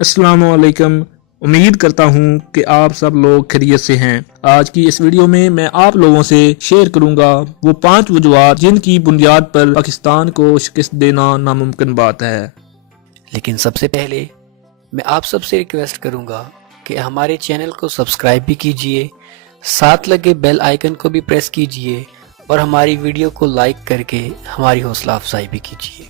अस्सलाम वालेकुम। उम्मीद करता हूँ कि आप सब लोग खैरियत से हैं। आज की इस वीडियो में मैं आप लोगों से शेयर करूंगा वो 5 वजूहात जिनकी बुनियाद पर पाकिस्तान को शिकस्त देना नामुमकिन बात है। लेकिन सबसे पहले मैं आप सबसे रिक्वेस्ट करूंगा कि हमारे चैनल को सब्सक्राइब भी कीजिए, साथ लगे बेल आइकन को भी प्रेस कीजिए और हमारी वीडियो को लाइक करके हमारी हौसला अफजाई भी कीजिए।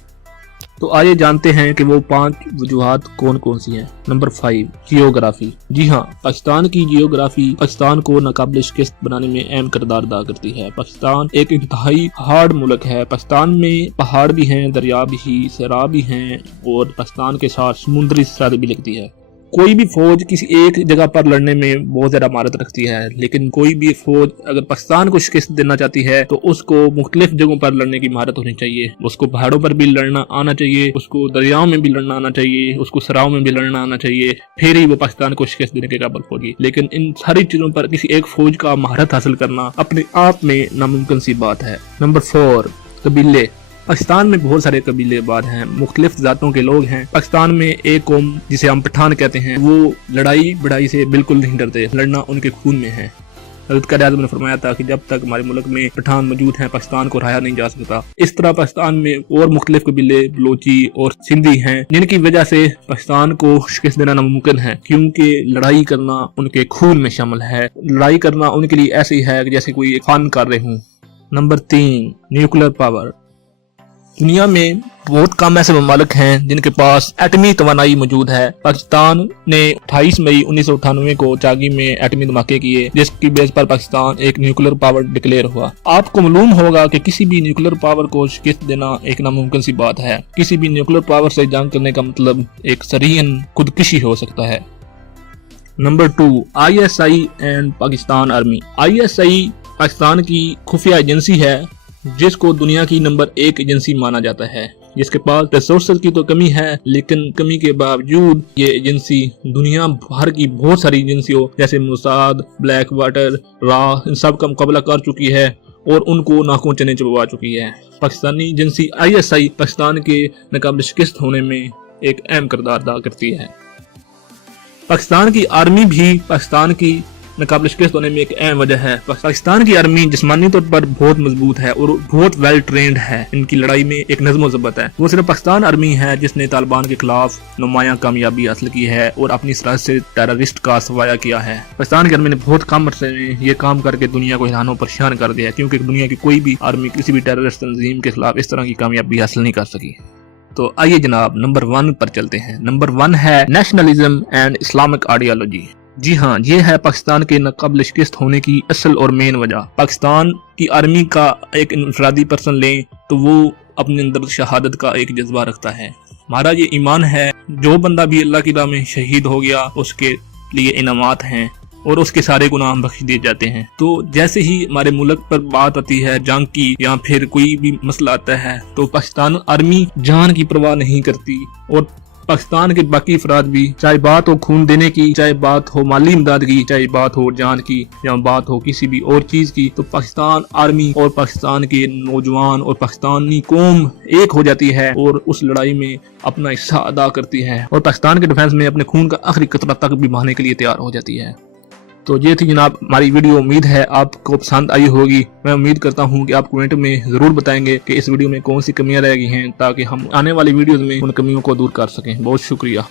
तो आइए जानते हैं कि वो 5 वजूहात कौन कौन सी हैं। Number 5, geography. जी हाँ, पाकिस्तान की जियोग्राफी पाकिस्तान को नाकाबिल शिकस्त बनाने में अहम किरदार अदा करती है। पाकिस्तान एक इंतहाई हार्ड मुल्क है। पाकिस्तान में पहाड़ भी हैं, दरिया भी, सैराब भी हैं और पाकिस्तान के साथ समुद्री सरहद भी लगती है। कोई भी फौज किसी एक जगह पर लड़ने में बहुत ज्यादा महारत रखती है, लेकिन कोई भी फौज अगर पाकिस्तान को शिकस्त देना चाहती है तो उसको मुख्तलिफ जगहों पर लड़ने की महारत होनी चाहिए। उसको पहाड़ों पर भी लड़ना आना चाहिए, उसको दरियाओं में भी लड़ना आना चाहिए, उसको सराओं में भी लड़ना आना चाहिए, फिर ही वो पाकिस्तान को शिकस्त देने के काबिल होगी। लेकिन इन सारी चीजों पर किसी एक फौज का महारत हासिल करना अपने आप में नामुमकिन सी बात है। नंबर 4, कबीले। पाकिस्तान में बहुत सारे कबीलेबाज हैं, मुख्तलिफ जातों के लोग हैं। पाकिस्तान में एक कौम जिसे हम पठान कहते हैं, वो लड़ाई बढ़ाई से बिल्कुल नहीं डरते, लड़ना उनके खून में है। हज़रत क़ायद-ए-आज़म ने फरमाया था कि जब तक हमारे मुल्क में पठान मौजूद हैं पाकिस्तान को हराया नहीं जा सकता। इस तरह पाकिस्तान में और मुख्तलिफ कबीले बलोची और सिंधी हैं जिनकी वजह से पाकिस्तान को शिकस्त देना नामुमकिन है, क्योंकि लड़ाई करना उनके खून में शामिल है। लड़ाई करना उनके लिए ऐसे ही है जैसे कोई एक फन कर रहे हूँ। Number 3, nuclear power. दुनिया में बहुत कम ऐसे ममालिक हैं जिनके पास एटमी तवानाई मौजूद है। पाकिस्तान ने 28 मई 1998 को चागी में एटमी धमाके किए, जिसकी बेस पर पाकिस्तान एक न्यूक्लियर पावर डिक्लेयर हुआ। आपको मालूम होगा कि किसी भी न्यूक्लियर पावर को शिकस्त देना एक नामुमकिन सी बात है। किसी भी न्यूक्लियर पावर से जंग करने का मतलब एक सरीहन खुदकुशी हो सकता है। Number 2, ISI and Pakistan army. ISI Pakistan की खुफिया एजेंसी है जिसको दुनिया की नंबर 1 एजेंसी माना जाता है, जिसके पास रिसोर्सेज की तो कमी है, लेकिन कमी के बावजूद ये एजेंसी दुनिया भर की बहुत सारी एजेंसियों जैसे मोसाद, ब्लैक वाटर, रा, इन सब का मुकाबला कर चुकी है और उनको नाकों चने चबवा चुकी है। पाकिस्तानी एजेंसी ISI पाकिस्तान के नाकाबिल शिकस्त होने में एक अहम किरदार अदा करती है। पाकिस्तान की आर्मी भी पाकिस्तान की नाकाबिल शिकस्त होने में एक अहम वजह है। पाकिस्तान की आर्मी जिस्मानी तौर पर बहुत मजबूत है और बहुत वेल ट्रेंड है। इनकी लड़ाई में एक नज़्म ज़ब्त है। वो सिर्फ पाकिस्तान आर्मी है जिसने तालिबान के खिलाफ नुमायां कामयाबी हासिल की है और अपनी सरहद से टेररिस्ट का सफाया किया है। पाकिस्तान की आर्मी ने बहुत कम अरसे में ये काम करके दुनिया को हैरान परेशान कर दिया, क्योंकि दुनिया की कोई भी आर्मी किसी भी टेररिस्ट तंजीम के खिलाफ इस तरह की कामयाबी हासिल नहीं कर सकी। तो आइए जनाब नंबर 1 पर चलते हैं। नंबर 1 है नेशनलिज्म एंड इस्लामिक आइडियोलॉजी। जी हाँ, ये है पाकिस्तान के नाकाबिल शिकस्त होने की असल और मेन वजह। पाकिस्तान की आर्मी का एक इनफरादी पर्सन लें तो वो अपने अंदर शहादत का एक जज्बा रखता है। हमारा ये ईमान है, जो बंदा भी अल्लाह की राह में शहीद हो गया उसके लिए इनामात हैं और उसके सारे गुनाह बख्श दिए जाते हैं। तो जैसे ही हमारे मुल्क पर बात आती है जंग की या फिर कोई भी मसला आता है तो पाकिस्तान आर्मी जान की परवाह नहीं करती और पाकिस्तान के बाकी अफराद भी, चाहे बात हो खून देने की, चाहे बात हो माली इमदाद की, चाहे बात हो जान की या बात हो किसी भी और चीज की, तो पाकिस्तान आर्मी और पाकिस्तान के नौजवान और पाकिस्तानी कौम एक हो जाती है और उस लड़ाई में अपना हिस्सा अदा करती है और पाकिस्तान के डिफेंस में अपने खून का आखिरी कतरा तक भी बहाने के लिए तैयार हो जाती है। तो ये थी जनाब हमारी वीडियो। उम्मीद है आपको पसंद आई होगी। मैं उम्मीद करता हूँ कि आप कमेंट में जरूर बताएंगे कि इस वीडियो में कौन सी कमियां रह गई हैं, ताकि हम आने वाली वीडियोस में उन कमियों को दूर कर सकें। बहुत शुक्रिया।